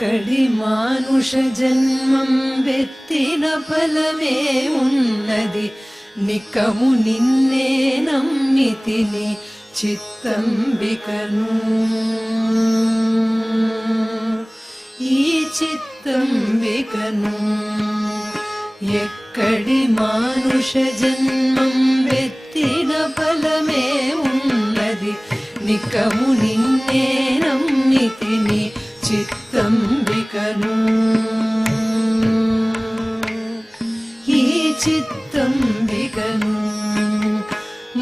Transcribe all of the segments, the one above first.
ఎక్కడి మానుష జన్మం వెత్తిన ఫలమే ఉన్నది. నికము నిన్నే నమ్మితిని చిత్తంబికను. ఈ చిత్తంబికను ఎక్కడి మానుష జన్మం వెత్తిన ఫలమే ఉన్నది. నికము నిన్నే నమ్మితిని चित्तम्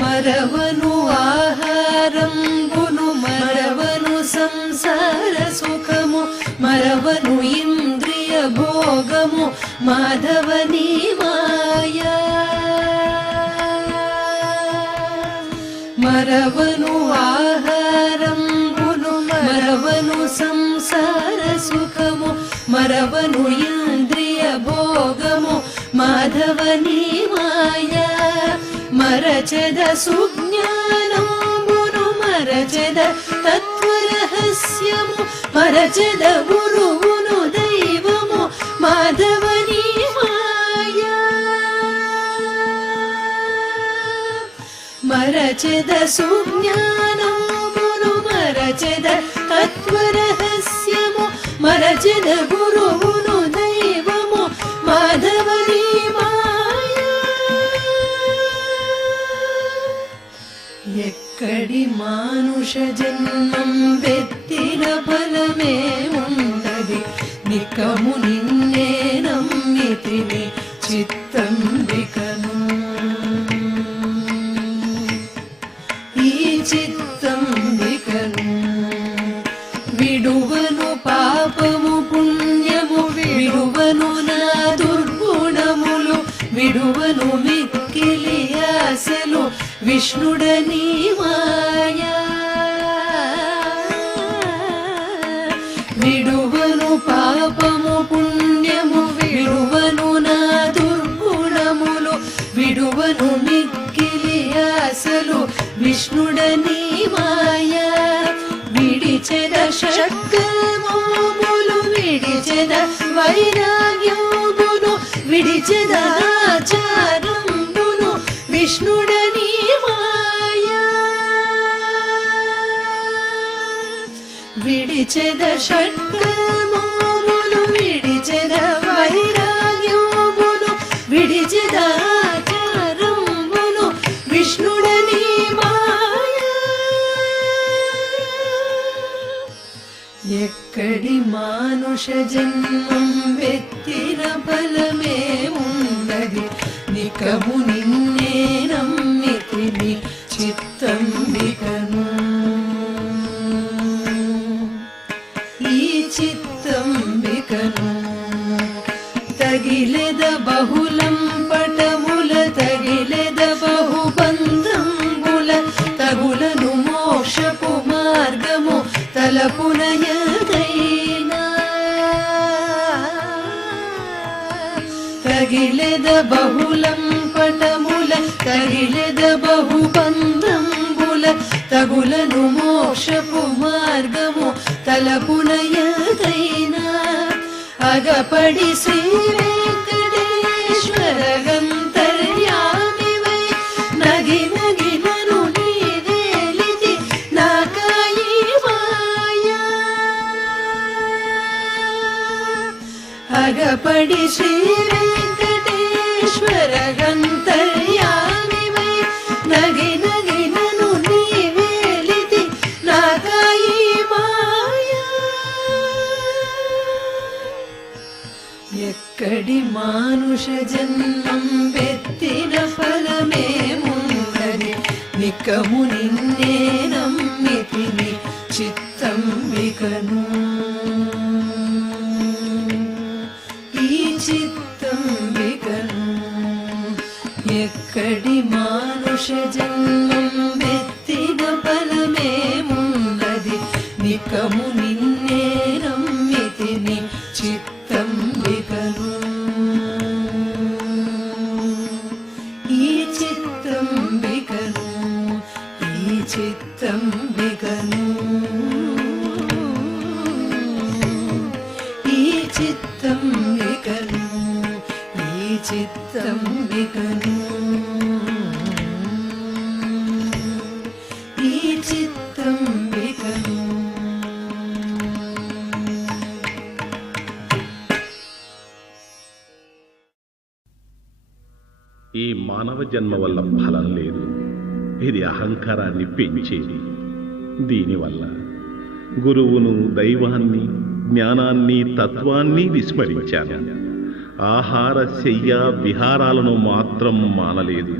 मरवनुवाहारं गुनुमरवनु संसारसुखमु मरवनु इन्द्रियभोगमु माधवनी माया मरवनुवा మరవను ఇంద్రియ భోగము. మాధవని మాయా మరచద సుజ్ఞానమును మరచద తత్వరహస్యము మరచద గురువును దైవము. మాధవని మాయా మరచద సుజ్ఞానమును మరచద తత్వరహస్యము మరచిన గురువును దైవము మాధవని ఎక్కడి మానుష జన్మం వెత్తిన ఫలమే ఉన్నది. నికము నిన్నే నమ్మితిని చిత్తంబికను. ఈ చిత్త పాపము పుణ్యము విడువను నా దుర్గుణములు. విడువను మిక్కిలి ఆశలు విష్ణుడని మాయా. విడిచెద షట్కమోములు విడిచెద వైరాగ్యములు విడిచెద ఆచారములు విష్ణుడని విడిచెద షట్కర్ ఎక్కడి మానుష జన్మం వెత్తిన ఫలమే ఉన్నది నికముని తగిలెద బహుళం పటముల తగిలెద బహుబంధంబుల తగులను మోక్షపు మార్గము తలపునయదైనా అగపడి శ్రీ వెంకటేశ్వర గంతర్యామి వై నగి నగి నను నీవేలితి నాకాయి మాయా. అగపడి శ్రీ ఈ మానవ జన్మ వల్ల ఫలం లేదు. ఇది అహంకారాన్ని పెంచేది దీనివల్ల గురువును దైవాన్ని జ్ఞానాన్ని తత్వాన్ని విస్మరించాను. ఆహార శయ్య విహారాలను మాత్రం మానలేదు.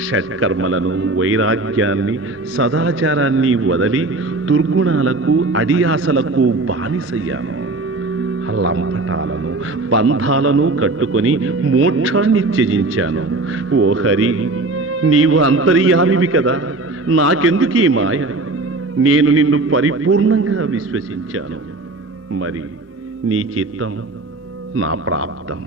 షట్కర్మలను వైరాగ్యాన్ని సదాచారాన్ని వదిలి దుర్గుణాలకు అడియాసలకు బానిసయ్యాను. లంపటాలను బంధాలను కట్టుకొని మోక్షాన్ని త్యజించాను. ఓ హరి నీవు అంతర్యామివి కదా. నాకెందుకు ఈ మాయ? నేను నిన్ను పరిపూర్ణంగా విశ్వసించాను. మరి నీ చిత్తం నా ప్రాప్తం.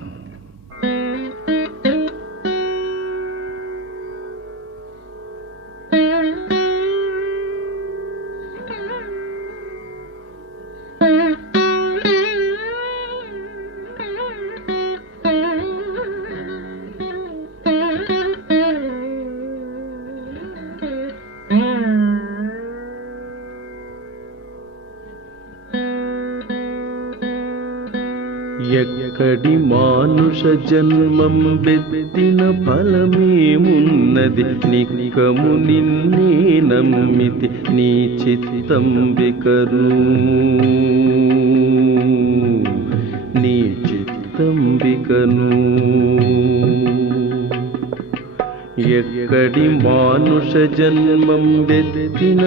ఎక్కడి మానుష జన్మం బెత్తిన ఫలమేమున్నది నిక్కము నిన్నే నమ్మితి నీ చిత్తం వికరు. నీ చిత్తం వికను ఎక్కడి మానుష జన్మం వెతిన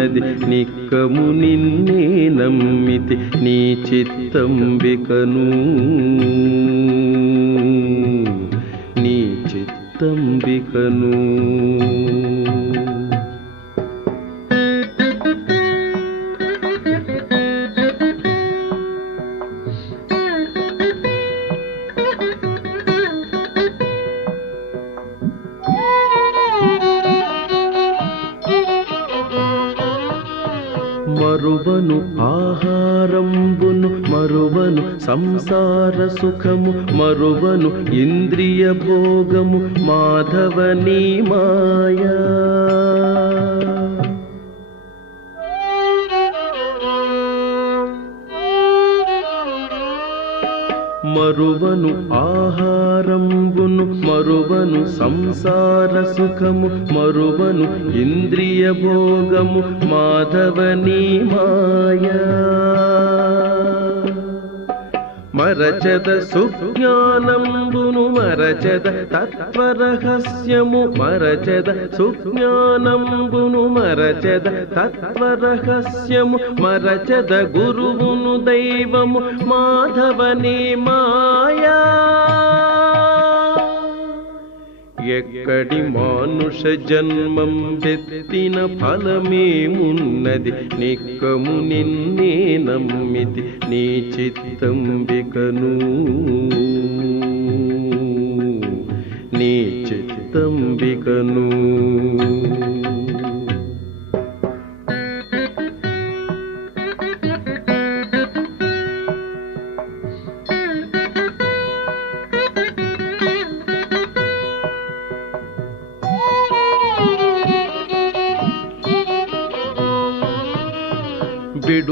ఫలమేమున్నది నిక్కము నిన్నే నమ్మితి నీ చిత్తం బికను నీ చిత్తం బికను ఆహారంబును మరువను సంసార సుఖము మరువను ఇంద్రియ భోగము మాధవని మాయా. మరువను ఆహారంబును మరువను సంసార సుఖము మరువను ఇంద్రియ భోగము మాధవని మాయా. మరచద సుజ్ఞానంబును మరచద తత్వరహస్యము మరచద సుజ్ఞానంబును మరచద తత్వరహస్యము మరచద గురువును దైవము మాధవని మాయా. ఎక్కడి మానుష జన్మం బెత్తిన ఫలమేమున్నది నిక్కము నిన్నే నమ్మితి నీ చిత్తం బికను నీ చిత్తం బికను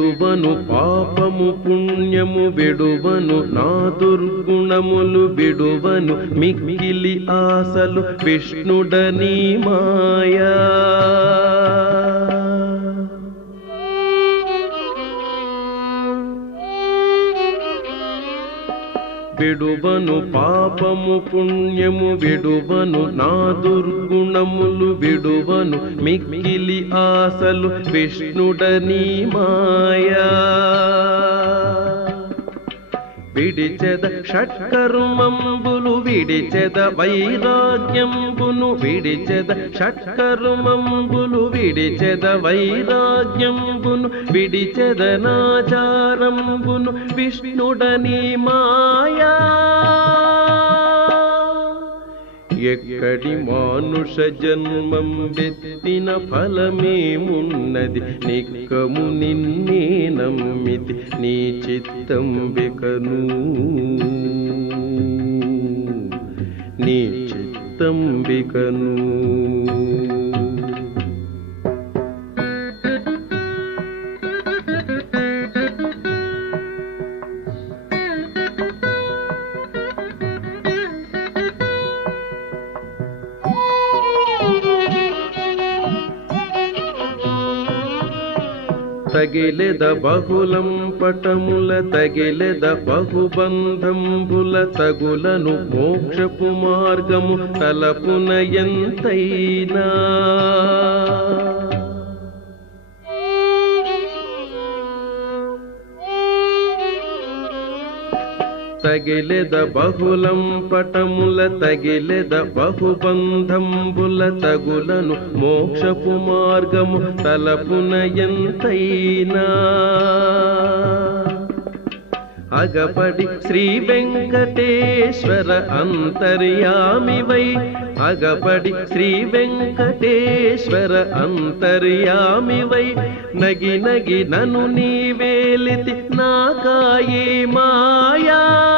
విడువను పాపము పుణ్యము విడువను నా దుర్గుణములు విడువను మిక్కిలి ఆశలు విష్ణుడని మాయా. విడువను పాపము పుణ్యము విడువను నా దుర్గుణములు విడువను మిక్కిలి ఆశలు విష్ణుడని మాయా. విడిచెద షట్కర్మంబు విడిచెద వైరాగ్యంబును విడిచెద షట్కర్మంబులు విడిచెద వైరాగ్యంబును విడిచెద నాచారంబును విష్ణుడని మాయా. ఎక్కడి మానుష జన్మం వెత్తిన ఫలమేమున్నది? నిక్కము నిన్నే నమ్మితి నీ చిత్తం బికను నీ చిత్తంబికను తగిలెద బహులం పటముల తగిలెద బహుబంధంబుల తగులను మోక్షపు మార్గము తలపున ఎంతైనా. తగిలెద బహులం పటముల తగిలెద బహుబంధంబుల తగులను మోక్షపు మార్గము తలపున ఎంతైనా. అగపడి శ్రీ వెంకటేశ్వర అంతర్యామివై అగపడి శ్రీ వెంకటేశ్వర అంతర్యామివై నగి నగి నను నీవేలితి నాకాయే మాయా.